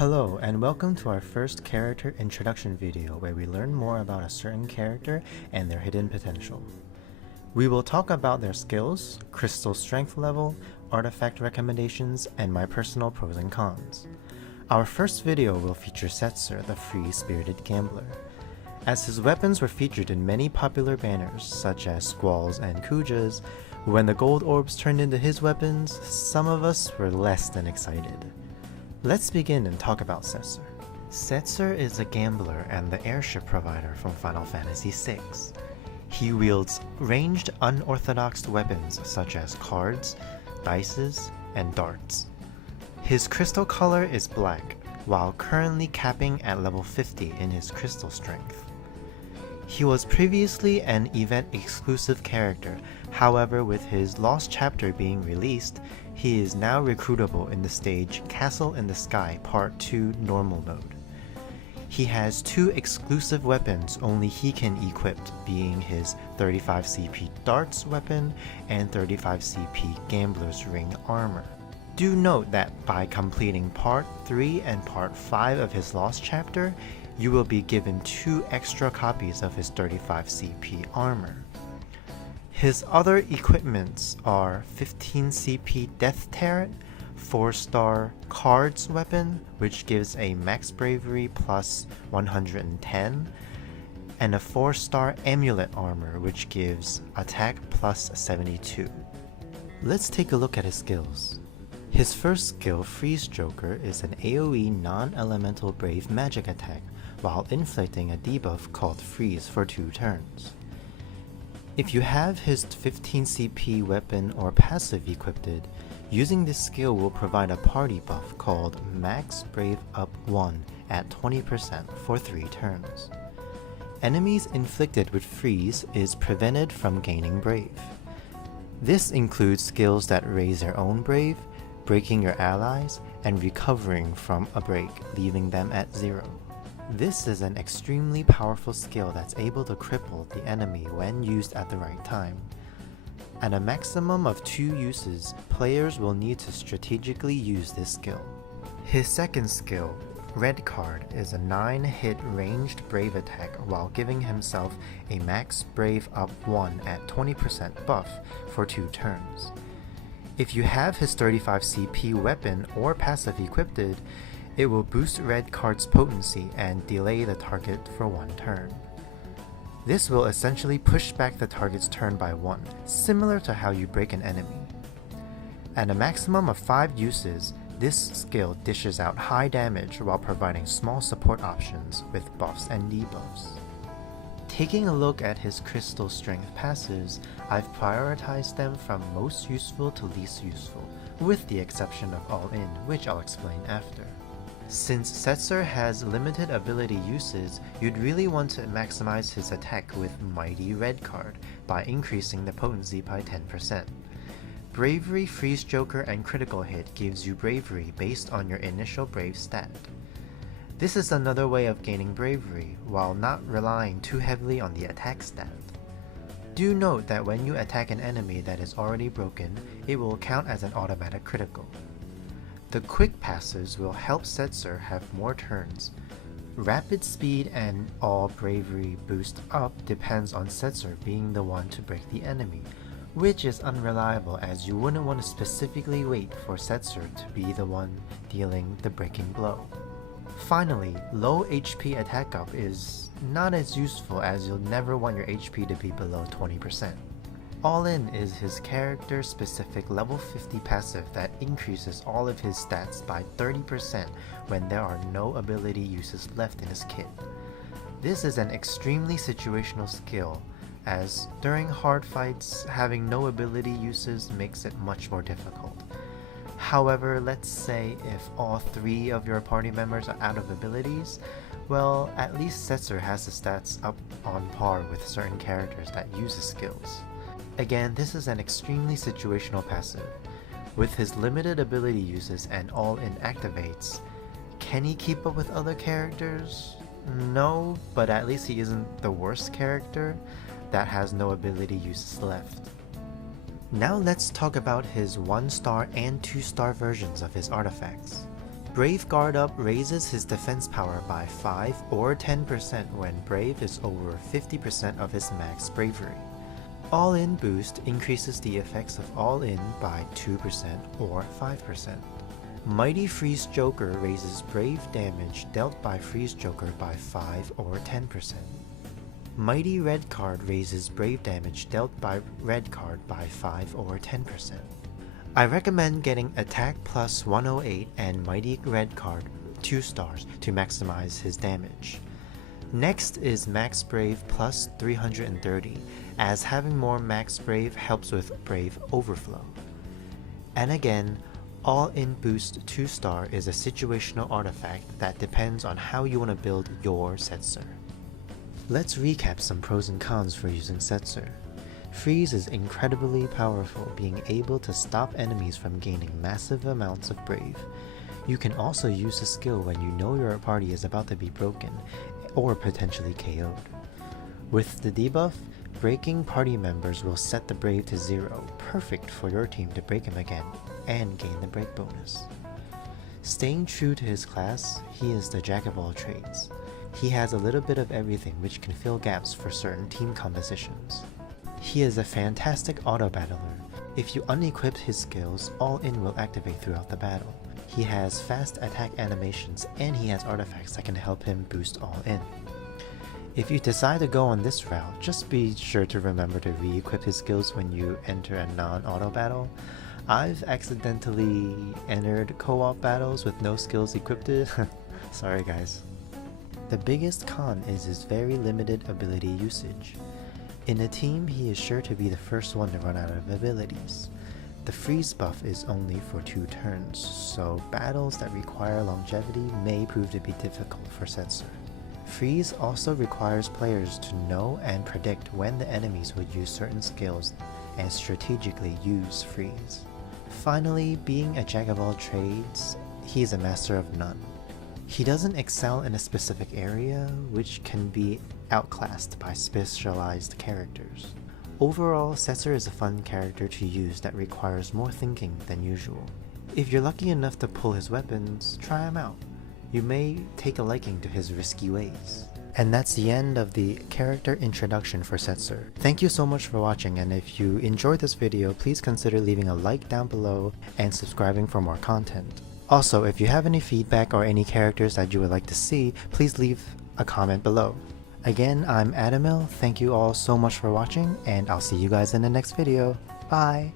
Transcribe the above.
Hello and welcome to our first character introduction video where we learn more about a certain character and their hidden potential. We will talk about their skills, crystal strength level, artifact recommendations, and my personal pros and cons. Our first video will feature Setzer, the free-spirited gambler. As his weapons were featured in many popular banners such as Squalls and Kujas, when the gold orbs turned into his weapons, some of us were less than excited. Let's begin and talk about Setzer. Setzer is a gambler and the airship provider from Final Fantasy VI. He wields ranged unorthodox weapons such as cards, dices, and darts. His crystal color is black, while currently capping at level 50 in his crystal strength. He was previously an event-exclusive character, however with his Lost Chapter being released, he is now recruitable in the stage Castle in the Sky Part 2 Normal Mode. He has two exclusive weapons only he can equip, being his 35 CP Darts weapon and 35 CP Gambler's Ring armor. Do note that by completing Part 3 and Part 5 of his Lost Chapter, you will be given 2 extra copies of his 35 CP armor. His other equipments are 15 CP Death Turret, 4-star Cards weapon, which gives a max bravery plus 110, and a 4-star Amulet armor, which gives attack plus 72. Let's take a look at his skills. His first skill, Freeze Joker, is an AoE non-elemental brave magic attack, while inflicting a debuff called Freeze for 2 turns. If you have his 15 CP weapon or passive equipped, using this skill will provide a party buff called Max Brave Up 1 at 20% for 3 turns. Enemies inflicted with Freeze is prevented from gaining Brave. This includes skills that raise your own Brave, breaking your allies, and recovering from a break, leaving them at 0. This is an extremely powerful skill that's able to cripple the enemy when used at the right time. At a maximum of 2 uses, players will need to strategically use this skill. His second skill, Red Card, is a 9-hit ranged Brave attack while giving himself a max Brave up 1 at 20% buff for 2 turns. If you have his 35 CP weapon or passive equipped, it will boost Red Card's potency and delay the target for 1 turn. This will essentially push back the target's turn by 1, similar to how you break an enemy. At a maximum of 5 uses, this skill dishes out high damage while providing small support options with buffs and debuffs. Taking a look at his crystal strength passives, I've prioritized them from most useful to least useful, with the exception of All In, which I'll explain after. Since Setzer has limited ability uses, you'd really want to maximize his attack with Mighty Red Card by increasing the potency by 10%. Bravery, Freeze Joker, and Critical Hit gives you Bravery based on your initial Brave stat. This is another way of gaining Bravery, while not relying too heavily on the attack stat. Do note that when you attack an enemy that is already broken, it will count as an automatic critical. The quick passes will help Setzer have more turns. Rapid speed and all bravery boost up depends on Setzer being the one to break the enemy, which is unreliable as you wouldn't want to specifically wait for Setzer to be the one dealing the breaking blow. Finally, low HP attack up is not as useful as you'll never want your HP to be below 20%. All In is his character-specific level 50 passive that increases all of his stats by 30% when there are no ability uses left in his kit. This is an extremely situational skill, as during hard fights, having no ability uses makes it much more difficult. However, let's say if all 3 of your party members are out of abilities, well, at least Setzer has the stats up on par with certain characters that use his skills. Again, this is an extremely situational passive. With his limited ability uses and all-in activates, can he keep up with other characters? No, but at least he isn't the worst character that has no ability uses left. Now let's talk about his 1-star and 2-star versions of his artifacts. Brave Guard Up raises his defense power by 5 or 10% when Brave is over 50% of his max bravery. All In boost increases the effects of All In by 2% or 5%. Mighty Freeze Joker raises Brave damage dealt by Freeze Joker by 5 or 10%. Mighty Red Card raises Brave damage dealt by Red Card by 5 or 10%. I recommend getting Attack plus 108 and Mighty Red Card 2 stars to maximize his damage. Next is Max Brave plus 330, as having more Max Brave helps with Brave Overflow. And again, All In Boost 2 star is a situational artifact that depends on how you want to build your Setzer. Let's recap some pros and cons for using Setzer. Freeze is incredibly powerful, being able to stop enemies from gaining massive amounts of Brave. You can also use the skill when you know your party is about to be broken or potentially KO'd. With the debuff, breaking party members will set the Brave to 0, perfect for your team to break him again and gain the break bonus. Staying true to his class, he is the jack of all trades. He has a little bit of everything which can fill gaps for certain team compositions. He is a fantastic auto-battler. If you unequip his skills, All In will activate throughout the battle. He has fast attack animations and he has artifacts that can help him boost All In. If you decide to go on this route, just be sure to remember to re-equip his skills when you enter a non-auto battle. I've accidentally entered co-op battles with no skills equipped. Sorry guys. The biggest con is his very limited ability usage. In a team, he is sure to be the first one to run out of abilities. The freeze buff is only for 2 turns, so battles that require longevity may prove to be difficult for Setzer. Freeze also requires players to know and predict when the enemies would use certain skills and strategically use freeze. Finally, being a jack of all trades, he is a master of none. He doesn't excel in a specific area, which can be outclassed by specialized characters. Overall, Setzer is a fun character to use that requires more thinking than usual. If you're lucky enough to pull his weapons, try him out. You may take a liking to his risky ways. And that's the end of the character introduction for Setzer. Thank you so much for watching, and if you enjoyed this video, please consider leaving a like down below and subscribing for more content. Also, if you have any feedback or any characters that you would like to see, please leave a comment below. Again, I'm Adimil, thank you all so much for watching, and I'll see you guys in the next video. Bye!